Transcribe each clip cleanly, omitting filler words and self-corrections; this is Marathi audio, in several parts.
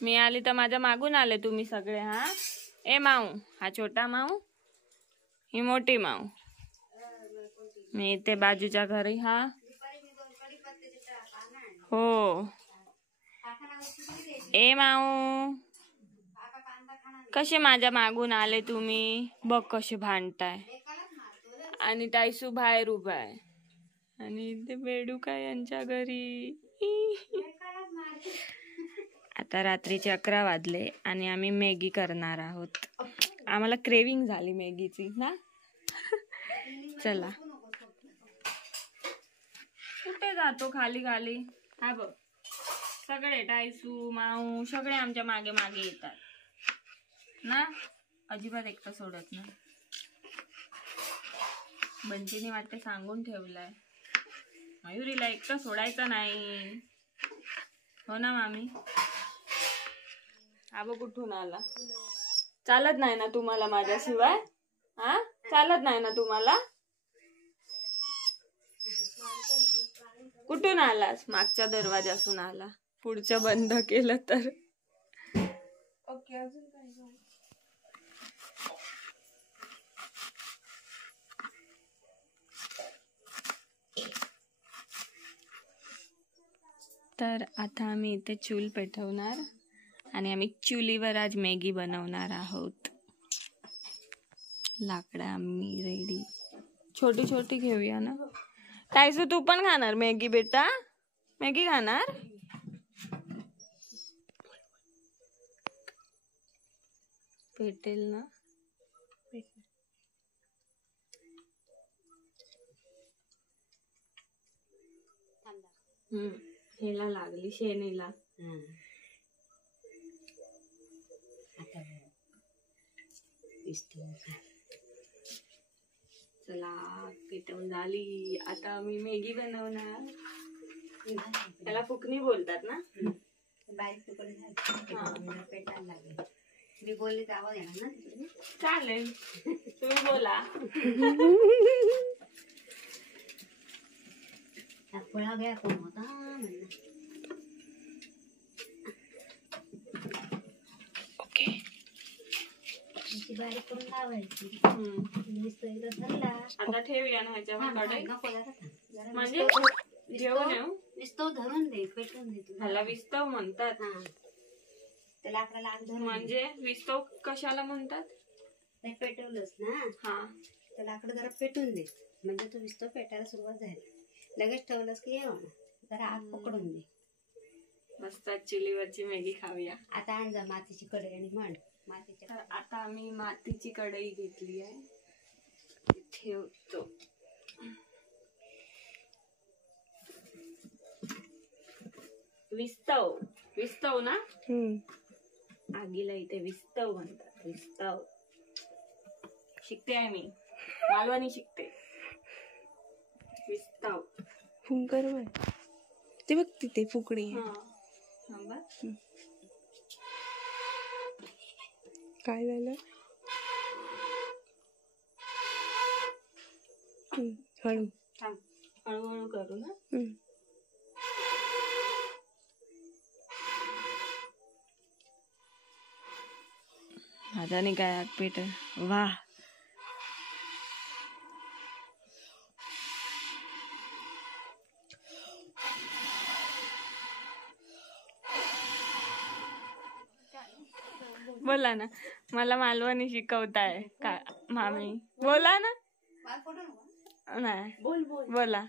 मी आली तर माझ्या मागून आले तुम्ही सगळे. हा ए माऊ, हा छोटा माऊ, ही मोठी माऊ. मी इथे बाजूच्या घरी. हा हो. ए माऊ, कसे माझ्या मागून आले तुम्ही? बघ कसे भांडताय. आणि टायसू बाहेर उभा आहे आणि इथे बेडू काय यांच्या घरी. आता रात्रीचे 11 वाजले आणि आम्ही मॅगी करणार आहोत. आम्हाला क्रेविंग झाली मॅगीची ना. चला. कुठे जातो खाली खाली? हा बघ, सगळे टायसू माऊ सगळे आमच्या मागे मागे येतात ना. अजिबात एकटं सोडत नाही. बंटीने वाटते सांगून ठेवलाय मयुरीला एकटं सोडायचं नाही. हो ना मामी? हा बघ कुठून आला. चालत नाही ना तुम्हाला माझ्याशिवाय? हा चालत नाही ना तुम्हाला? कुठून आलास? मागच्या दरवाजासून आला. पुढचं बंद केलं तर. ओके, अजून काय? तर आता आम्ही इथे चूल पेटवणार आणि आम्ही चुलीवर आज मॅगी बनवणार आहोत. लाकडं आम्ही रेडी. छोटी छोटी घेऊया ना. कायसू तू पण खाणार मॅगी बेटा? मॅगी खाणार? पेटेल ना. हेला लागली शेणीला. चला पेटवून झाली. आता आम्ही मॅगी बनवणार. त्याला फुकणी बोलतात ना. बारीक तुकडे पेटायला लागेल. मी बोलले तर आवाज येणार ना. चालेल, तुम्ही बोला. फळा घ्या कोण होता म्हणलं. ओके, बारीक करून लावायची. आता ठेवूया ना ह्याच्याकडे. नको म्हणजे घेऊन येऊ. विस्तव धरून दे, पेटून दे. ह्याला विस्तव म्हणतात. त्या लाकडाला आग धरून. म्हणजे विस्तव कशाला म्हणतात? ते पेटवलंच ना. हा, त्या लाकडं जरा पेटून दे, म्हणजे तो विस्तव पेटायला सुरुवात झाली. लगेच ठेवलंस की येऊ ना, जरा आग पकडून दे. मस्त चुलीवरची मॅगी खाऊया. आता आण जा मातीची कढई आणि मांड मातीच्या. तर आता आम्ही मातीची कढई घेतली आहे, ठेवतो. विस्तव, विस्तव ना. आगीला इथे विस्तव म्हणतात. विस्तव शिकते आहे मी, मालवणी शिकते. विस्तव. फुंकर बाय ते बघ तिथे फुकणी. काय झालं? हळू हळूहळू करू ना. हाताने काय आग पेट. वाह, बोला ना. मला मालवणी शिकवताय का मामी? बोला ना. नाही बोला.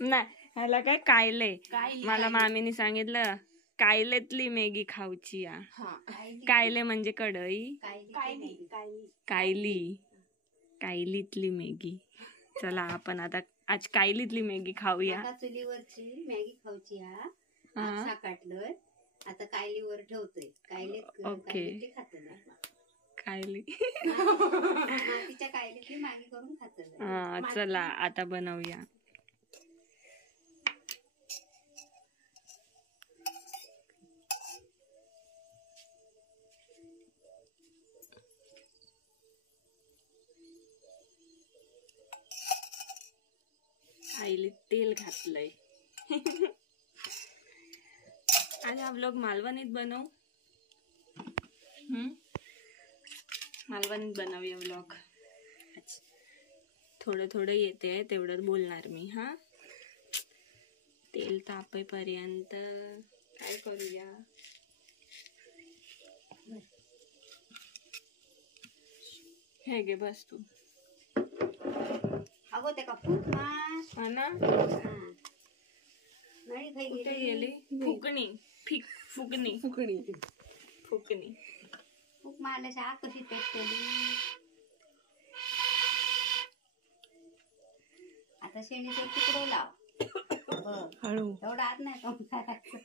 नाही, ह्याला काय कायले. मला मामीने सांगितलं कायलेतली मॅगी खाऊची. कायले म्हणजे कढई. कायली, कायलीतली मॅगी. चला आपण आता आज कायलीतली मॅगी खाऊया. चुलीवरची मॅगी खाऊची. हा काटलं आता कायलीवर ठेवतोय. ओके, कायली. मातीच्या कायलीतली मॅगी करून खात. हा चला आता बनवूया. कायलीत तेल घातलंय. आणि हा ब्लॉग मालवणीत बनव. मालवणीत बनवूया ब्लॉग. थोडं थोडं येते तेवढं बोलणार मी. हा तेल तापेपर्यंत काय करूया. हे घे बस तू. अगो ते का फूक मार. हा ना. नळी खाई कुठे गेली. फुकणी फुकणी फुकणी. फुकणी. फूक मारल्याच्या आग कशी पेटली. आता शेणीचा तुकडो लाव. हळू. एवढा आत नाही काम करायचं.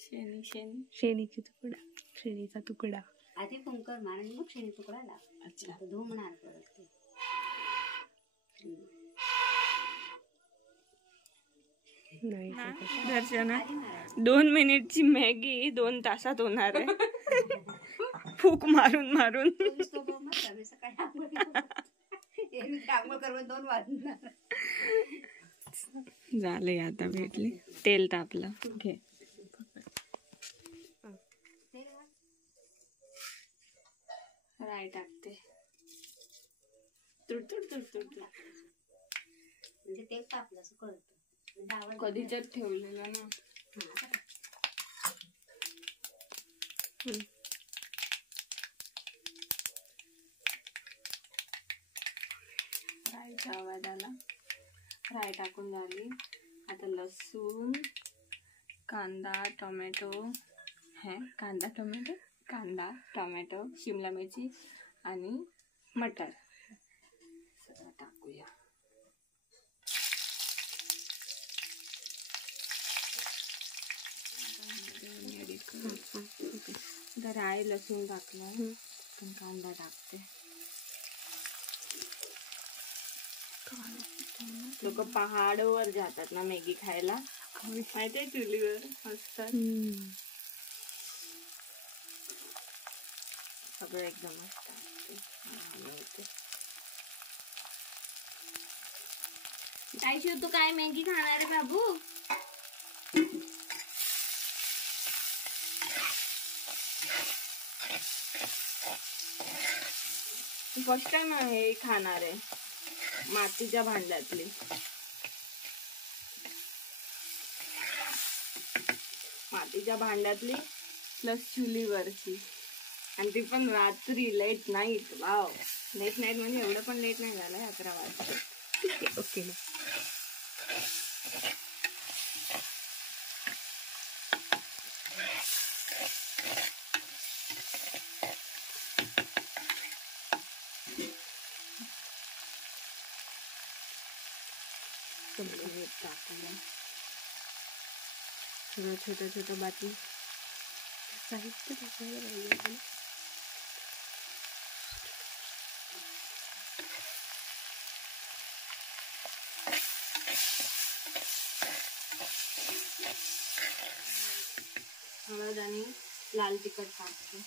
शेणी शेणी. शेणीची तुकडा. शेणीचा तुकडा. आधी फुंकर मार आणि मग शेणी तुकडा लाव. अच्छा. आता धुमणार परत ते. नाही ना दर्शना आधी मारायचं. 2 मिनिटची मॅगी 2 तासात होणार आहे. फूक मारून मारून. तो नुसतं बोंब मारला. मी सकाळी आंघोळ केली. मी ते आंघोळ करून 2 वाजणार. झाले आता भेटली. तेल तापलं. घे. राय टाकते. तुड तुड तुड तुड तुड. म्हणजे तेल तापलं असं कळतं. म्हणजे आवाज कधीच्याच ठेवलेला ना. हा, आता टाक. रायचा आवाज आला. राय टाकून झाली. आता लसूण, कांदा, टोमॅटो. कांदा टोमॅटो, शिमला मिरची आणि मटर सगळं टाकूया. आता राय लसूण टाकलं. पण कांदा टाकते. लोक पहाडावर जातात ना मॅगी खायला. माहितीये चुलीवर असतात. सगळं एकदम मस्त काय शिव तू काय मॅगी खाणार आहे बाबू. फर्स्ट टाइम हे खाणार आहे. मातीच्या भांड्यातली. मातीच्या भांड्यातली प्लस चुलीवरची. आणि ती पण रात्री late night. Wow. Late night म्हणजे एवढं पण लेट नाही झालंय. 11 वाजता. ठीक आहे. ओके. टाकूया सगळं छोटं छोटं बाकी. साहित्य टाकायला पाहिजे. हळद आणि लाल तिखट टाकते.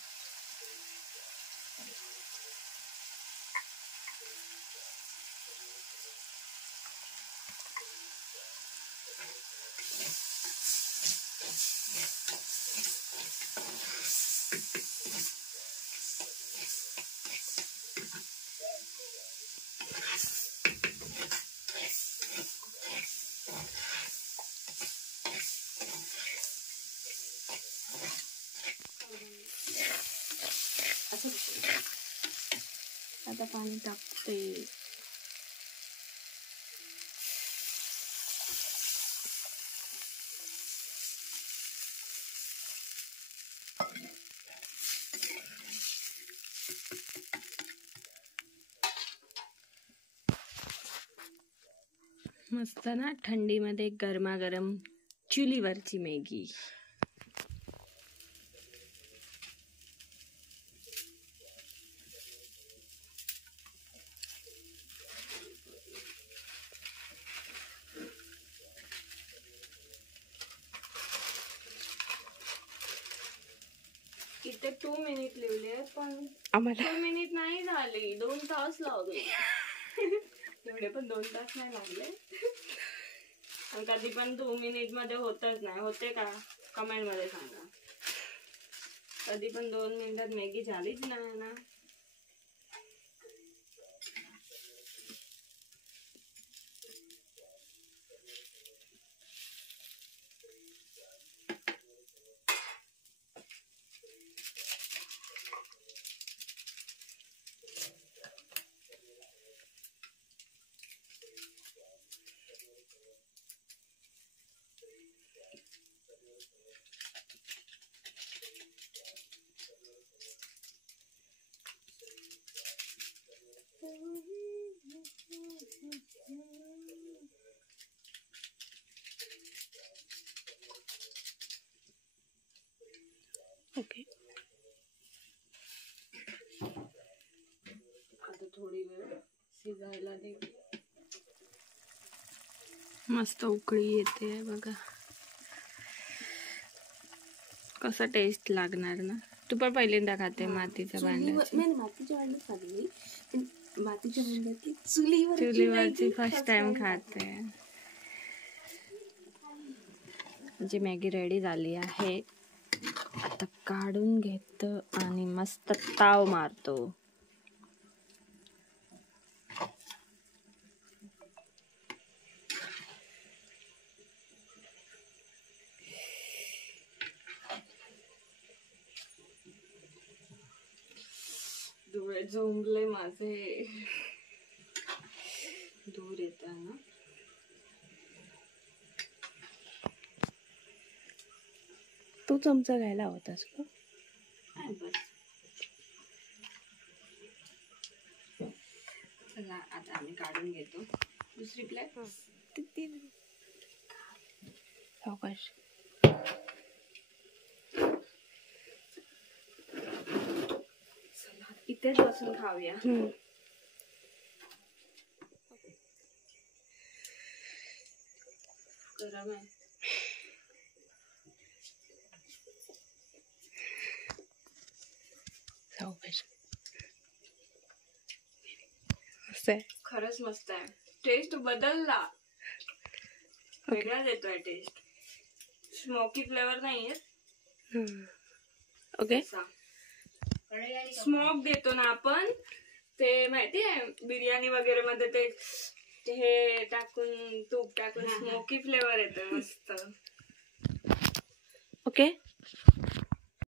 आता पाणी टाकते. मस्त ना थंडीमध्ये गरमागरम चुलीवरची मॅगी. इथे 2 मिनिट लिवले पण आम्हाला 2 मिनिट नाही झाले. 2 तास लागले. एवढे पण 2 तास नाही लागले. आणि कधी पण 2 मिनिट मध्ये होतच नाही. होते का कमेंट मध्ये सांगा. कधी पण 2 मिनिटात मॅगी झालीच नाही ना. ओके. आता थोडी वेळ शिजायला दे. मस्त उकळी येते बघा. कसा टेस्ट लागणार ना. तू पण पहिल्यांदा खाते मातीच्या भांड्याची. नाही मातीच्या भांड्यात खाल्ली पण मातीच्या भांड्यातली चुलीवरची फर्स्ट टाइम खाते. जी मॅगी रेडी झाली आहे. आता काढून घेतो आणि मस्त ताव मारतो. डोळे झोंबले माझे. दूर येत ना. तो चमचा घ्यायला होतास का? बस. चला आता आम्ही काढून घेतो दुसरी प्लेट. सावकाश. चला इथेच बसून खाऊया. गरम आहे. सावकाश. असं आहे. खरंच मस्त आहे. टेस्ट बदलला. वेगळाच येतोय टेस्ट. स्मोकी फ्लेवर नाहीये. ओके. स्मोक देतो ना आपण ते माहितीये बिर्याणी वगैरे मध्ये ते हे टाकून तूप टाकून स्मोकी फ्लेवर येतो मस्त. ओके.